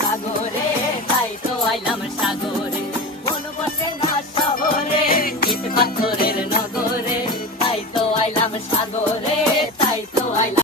সাগরে তাই তো আইলাম সাগরে মন বসে সাগরে পাথরের নগরে তাই তো আইলাম সাগরে তাই তো আইলাম